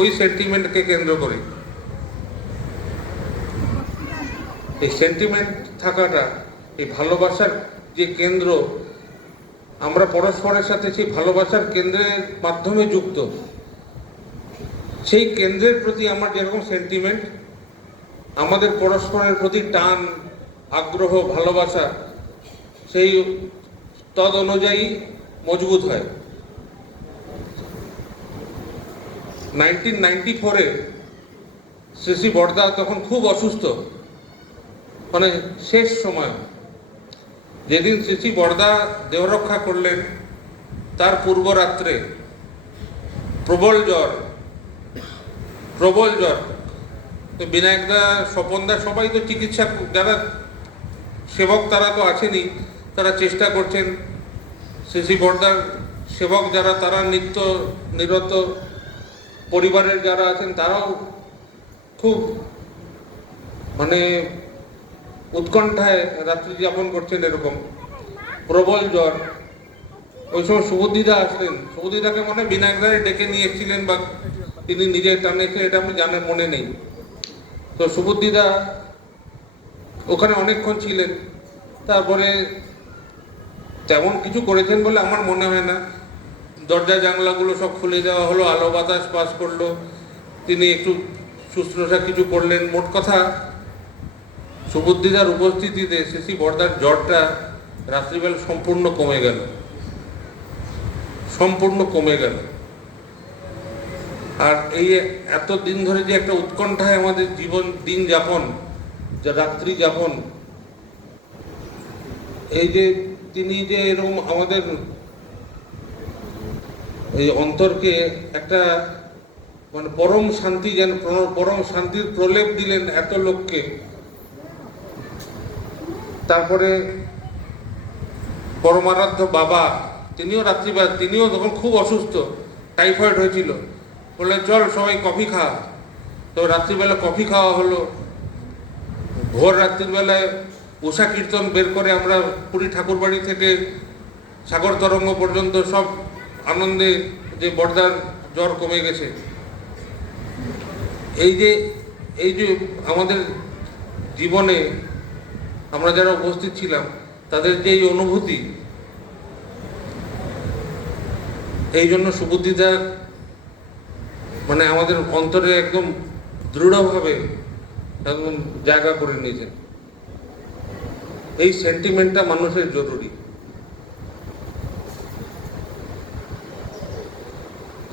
ওই সেন্টিমেন্টকে কেন্দ্র করে। এই সেন্টিমেন্ট থাকাটা, এই ভালোবাসার যে কেন্দ্র, আমরা পরস্পরের সাথে সেই ভালোবাসার কেন্দ্রের মাধ্যমে যুক্ত। সেই কেন্দ্রের প্রতি আমার যেরকম সেন্টিমেন্ট, আমাদের পরস্পরের প্রতি টান, আগ্রহ, ভালোবাসা সেই তদ অনুযায়ী মজবুত হয়। 1994-এ শ্রী বড়দা তখন খুব অসুস্থ, মানে শেষ সময়। যেদিন শ্রী বড়দা দেহরক্ষা করলেন তার পূর্ব রাত্রে প্রবল জ্বর। তো বিনায়কদা, স্বপনদা সবাই তো চিকিৎসা, যারা সেবক তারা তো আছেনই, তারা চেষ্টা করছেন। শ্রী বড়দার সেবক যারা, তারা নিত্য নিরত, পরিবারের যারা আছেন তারাও খুব মানে উৎকণ্ঠায় রাত্রি যাপন করছেন। এরকম প্রবল জ্বর। ওই সময় সুবুদ্ধিদা আসলেন। সুবুদ্ধিদাকে মনে বিনায়কদারে ডেকে নিয়ে এসেছিলেন, বা তিনি নিজে টানেছেন, এটা আমি জানার মনে নেই। তো সুবুদ্ধিদা ওখানে অনেকক্ষণ ছিলেন। তারপরে তেমন কিছু করেছেন বলে আমার মনে হয় না। দরজা জানলাগুলো সব খুলে দেওয়া হলো, আলো বাতাস পাস করলো, তিনি একটু শুশ্রূষা কিছু করলেন। মোট কথা, সুবুদ্ধিদার উপস্থিতিতে শ্রী বড়দার জ্বরটা রাত্রিবেলা সম্পূর্ণ কমে গেল। আর এই এত দিন ধরে যে একটা উৎকণ্ঠায় আমাদের দিন যাপন, যা রাত্রি যাপন, এই যে তিনি যে এরকম আমাদের এই অন্তরকে একটা মানে পরম শান্তি, যেন পরম শান্তির প্রলেপ দিলেন এত লোককে। তারপরে পরমারাধ্য বাবা, তিনিও তখন খুব অসুস্থ, টাইফয়েড হয়েছিল। বললেন চল সবাই কফি খা। তো রাত্রিবেলা কফি খাওয়া হলো। ভোর রাত্রির বেলায় উষা কীর্তন বের করে আমরা পুরী ঠাকুরবাড়ি থেকে সাগর তরঙ্গ পর্যন্ত সব আনন্দে, যে বড়দার জ্বর কমে গেছে। এই যে আমাদের জীবনে আমরা যারা উপস্থিত ছিলাম, তাদের যে এই অনুভূতি, এই জন্য সুবুদ্ধিদার মানে আমাদের অন্তরে একদম দৃঢ়ভাবে একদম জায়গা করে নিয়েছেন। এই সেন্টিমেন্টটা মানুষের জরুরি।